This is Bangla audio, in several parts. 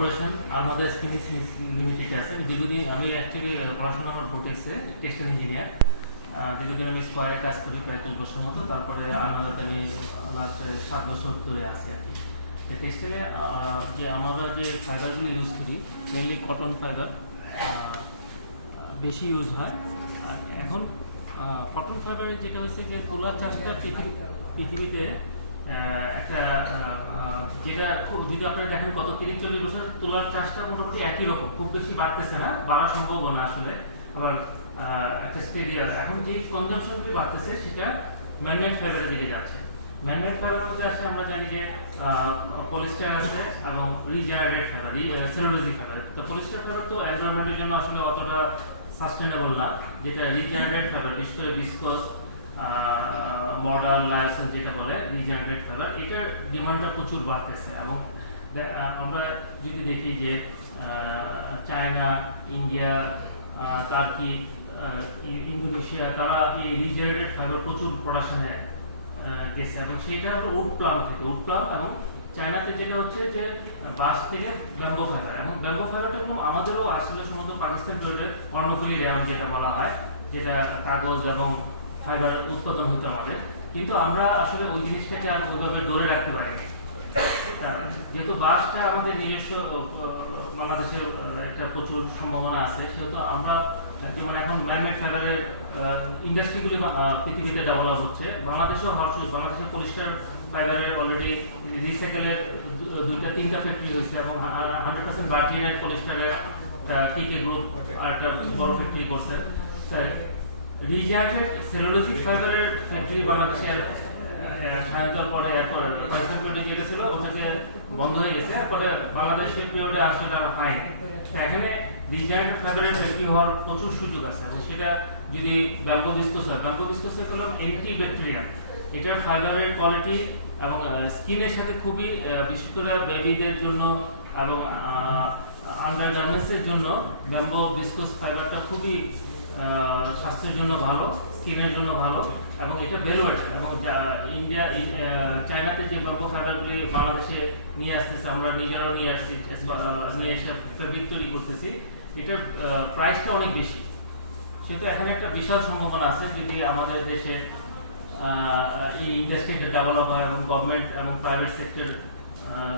কর্পোরেশন আমাদের স্কিনিস লিমিটেড আছে। দীর্ঘদিন আমি অ্যাকচুয়ালি পড়াশোনা আমার ভোটেক্সে টেক্সটাইল ইঞ্জিনিয়ার। দীর্ঘদিন আমি স্কোয়ারে কাজ করি প্রায় 2 বছর মতো। তারপরে আমাদের আমি লাস্ট 7 বছর ধরে আছি আর কি। টেক্সটাইলে যে আমরা যে ফাইবারগুলো ইউজ করি মেনলি কটন ফাইবার বেশি ইউজ হয়। আর এখন কটন ফাইবারের যেটা হচ্ছে যে তুলার চাষটা পৃথিবীতে একটা যেটা যদি আপনারা দেখেন গত 30-40 বছর তুলার চাষটা মোটামুটি একই রকম, খুব বেশি বাড়তেছে না, বাড়ার সম্ভাবনা আসলে। আবার একটা স্টেডিয়াম এখন যে কনজাম্পশনগুলি বাড়তেছে সেটা ম্যানমেড ফাইবারের দিকে যাচ্ছে। ম্যানমেড ফাইবারের মধ্যে আছে আমরা জানি যে পলিস্টার আছে এবং রিজেনারেটেড ফাইবার, সেলুলোজিক ফাইবার। তো পলিস্টার ফাইবার তো এনভায়রনমেন্টের জন্য আসলে অতটা সাস্টেনেবল না, যেটা রিজেনারেটেড ফাইবার বিশেষ করে ভিসকস মডার্ন লায়োসন যেটা বলে রিজেনারেটেড ফাইবার, এটার ডিমান্ডটা প্রচুর বাড়তেছে। এবং আমরা যদি দেখি যে চায়না, ইন্ডিয়া, টার্কি, ইন্দোনেশিয়া, তারা এই রিজেনারেটেড ফাইবার প্রচুর প্রোডাকশনে গেছে। এবং সেটা হলো উড প্লাম থেকে, উড প্লাম। এবং চায়নাতে যেটা হচ্ছে যে বাঁশ থেকে ব্যাম্বো ফাইবার। এবং ব্যাম্বো ফাইবারটা খুব আমাদেরও আসলে সম্ভবত পাকিস্তান রোডের কর্ণফুলি র্যাম যেটা বলা হয়, যেটা কাগজ এবং ফাইবার উৎপাদন হতো আমাদের, কিন্তু আমরা আসলে ওই জিনিসটাকে আর ওইভাবে ধরে রাখতে পারি। যেহেতু বাঁশটা আমাদের নিজস্ব বাংলাদেশের একটা প্রচুর সম্ভাবনা আছে, সেহেতু আমরা যেমন এখন ম্যানমেড ফাইবারের ইন্ডাস্ট্রিগুলি পৃথিবীতে ডেভেলপ হচ্ছে। বাংলাদেশেও বাংলাদেশের পলিস্টার ফাইবারের অলরেডি রিসাইকেলের 2-3টা ফ্যাক্টরি হয়েছে এবং 100% ভার্জিনের পলিস্টারের টিকে গ্রুপ একটা বড় ফ্যাক্টরি করছে। রিজেনারেটেড সেলুলোজিক ফাইবারের ফ্যাক্টরি বাংলাদেশে স্বাধীনতার পরে এরপর পাকিস্তান পিরিয়ডে যেটা ছিল ওটাকে বন্ধ হয়ে গেছে। পরে বাংলাদেশের পিরিয়ডে আসলে আর হয়নি। এখানে রিজেনারেটেড ফাইবারের ফ্যাক্টরি হওয়ার প্রচুর সুযোগ আছে এবং সেটা যদি ব্যাম্বো ভিসকস হয়, ব্যাম্বো ভিসকস হলো অ্যান্টি ব্যাকটেরিয়াল। এটার ফাইবারের কোয়ালিটি এবং স্কিনের সাথে খুবই, বিশেষ করে বেবিদের জন্য এবং আন্ডার গার্মেন্টসের জন্য ব্যাম্বো ভিসকস ফাইবারটা খুবই স্বাস্থ্যের জন্য ভালো, স্কিনের জন্য ভালো। এবং এটা বেলওয়েট এবং ইন্ডিয়া, চায়নাতে যে ব্যাম্বো ফাইবারগুলি বাংলাদেশে নিয়ে আসতেছে, আমরা নিজেরাও নিয়ে আসছি, নিয়ে এসে ফেব্রিক তৈরি করতেছি, এটার প্রাইসটা অনেক বেশি। সেহেতু এখানে একটা বিশাল সম্ভাবনা আছে যদি আমাদের দেশে এই ইন্ডাস্ট্রিটা ডেভেলপ হয় এবং গভর্নমেন্ট এবং প্রাইভেট সেক্টর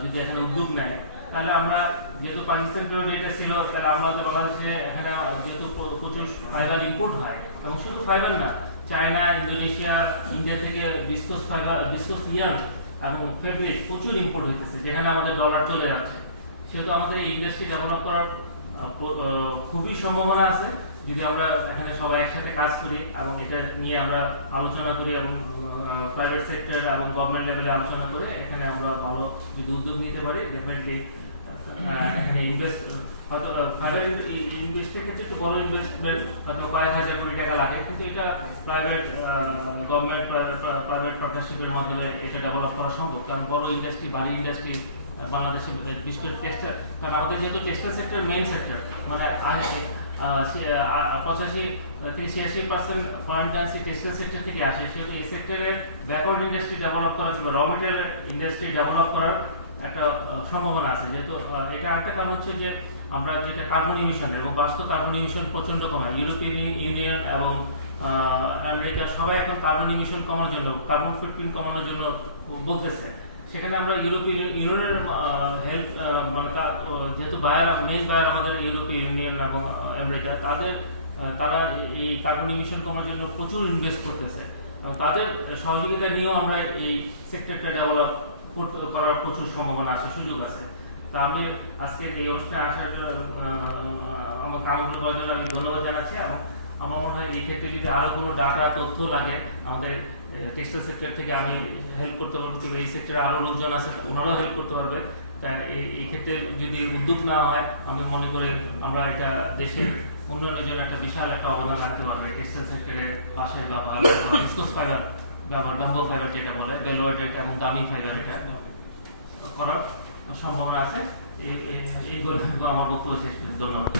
যদি এখানে উদ্যোগ নেয়, তাহলে আমরা যেহেতু পাকিস্তান পিরিয়ডে এটা ছিল, তাহলে আমাদের বাংলাদেশে এখানে যেহেতু প্রচুর ফাইবার ইম্পোর্ট হয় এবং শুধু ফাইবার না, চায়না, ইন্দোনেশিয়া, ইন্ডিয়া থেকে ভিসকস ফাইবার, ভিসকস ইয়ার্ন এবং ফেব্রিক প্রচুর ইম্পোর্ট হইতেছে, যেখানে আমাদের ডলার চলে যাচ্ছে। সেহেতু আমাদের এই ইন্ডাস্ট্রি ডেভেলপ করার খুবই সম্ভাবনা আছে যদি আমরা এখানে সবাই একসাথে কাজ করি এবং এটা নিয়ে আমরা আলোচনা করি এবং প্রাইভেট সেক্টর এবং গভর্নমেন্ট লেভেলে আলোচনা করে এখানে আমরা ভালো যদি উদ্যোগ নিতে পারি, ডেফিনেটলি এখানে ইনভেস্ট হয়তো ফাইবার ইনভেস্টের ক্ষেত্রে একটু বড় ইনভেস্টমেন্ট হয়তো কয়েক হাজার কোটি টাকা লাগে, কিন্তু এটা প্রাইভেট গভর্নমেন্ট প্রাইভেট পার্টনারশিপের মাধ্যমে এটা ডেভেলপ করা সম্ভব। কারণ বড় ইন্ডাস্ট্রি, ভারী ইন্ডাস্ট্রি বাংলাদেশে, বিশেষ করে টেক্সটাইল, কারণ আমাদের যেহেতু টেক্সটাইল সেক্টর মেইন সেক্টর, মানে 85-86% ফরেন কারেন্সি টেক্সটাইল সেক্টর থেকে আসে, সেহেতু এই সেক্টরে ব্যাকওয়ার্ড ইন্ডাস্ট্রি ডেভেলপ করা কিংবা র মেটেরিয়াল ইন্ডাস্ট্রি ডেভেলপ করার একটা সম্ভাবনা আছে। যেহেতু এটা একটা কারণ হচ্ছে যে আমরা যেটা কার্বন ইমিশন এবং বাস্তব কার্বন ইমিশন প্রচন্ড কমায়, ইউরোপিয়ান ইউনিয়ন এবং আমেরিকা সবাই এখন কার্বন ইমিশন কমানোর জন্য, কার্বন ফুটপ্রিন্ট কমানোর জন্য বলতেছে। সেখানে আমরা ইউরোপিয়ান ইউনিয়নের হেল্প, মানে যেহেতু মেইন বায়ার আমাদের ইউরোপিয়ান ইউনিয়ন এবং আমেরিকা, তারা এই কার্বন ইমিশন কমানোর জন্য প্রচুর ইনভেস্ট করতেছে এবং তাদের সহযোগিতা নিয়েও আমরা এই সেক্টরটা ডেভেলপ করার প্রচুর সম্ভাবনা আছে, সুযোগ আছে। তা আমি আজকে এই অনুষ্ঠানে আসার জন্য আমার কামগুলো করার জন্য আমি ধন্যবাদ জানাচ্ছি। এবং আমার মনে হয় এই ক্ষেত্রে যদি আরো কোনো ডাটা তথ্য লাগে আমাদের টেক্সটাইল সেক্টর থেকে আমি হেল্প করতে পারবো, কিংবা এই সেক্টরে আরো লোকজন আছে ওনারাও হেল্প করতে পারবে। তা এই ক্ষেত্রে যদি উদ্যোগ নেওয়া হয়, আমি মনে করি আমরা এটা দেশের উন্নয়নের জন্য একটা বিশাল একটা অবদান রাখতে পারবে। টেক্সটাইল সেক্টরে বাঁশের ব্যবহার, ভিসকস ফাইবার ব্যবহার, ব্যাম্বো ফাইবার যেটা বলে, বেলওয়েটেড এবং দামি ফাইবার, এটা করার সম্ভাবনা আছে। এই বলে আমার বক্তব্য শেষ করি। ধন্যবাদ।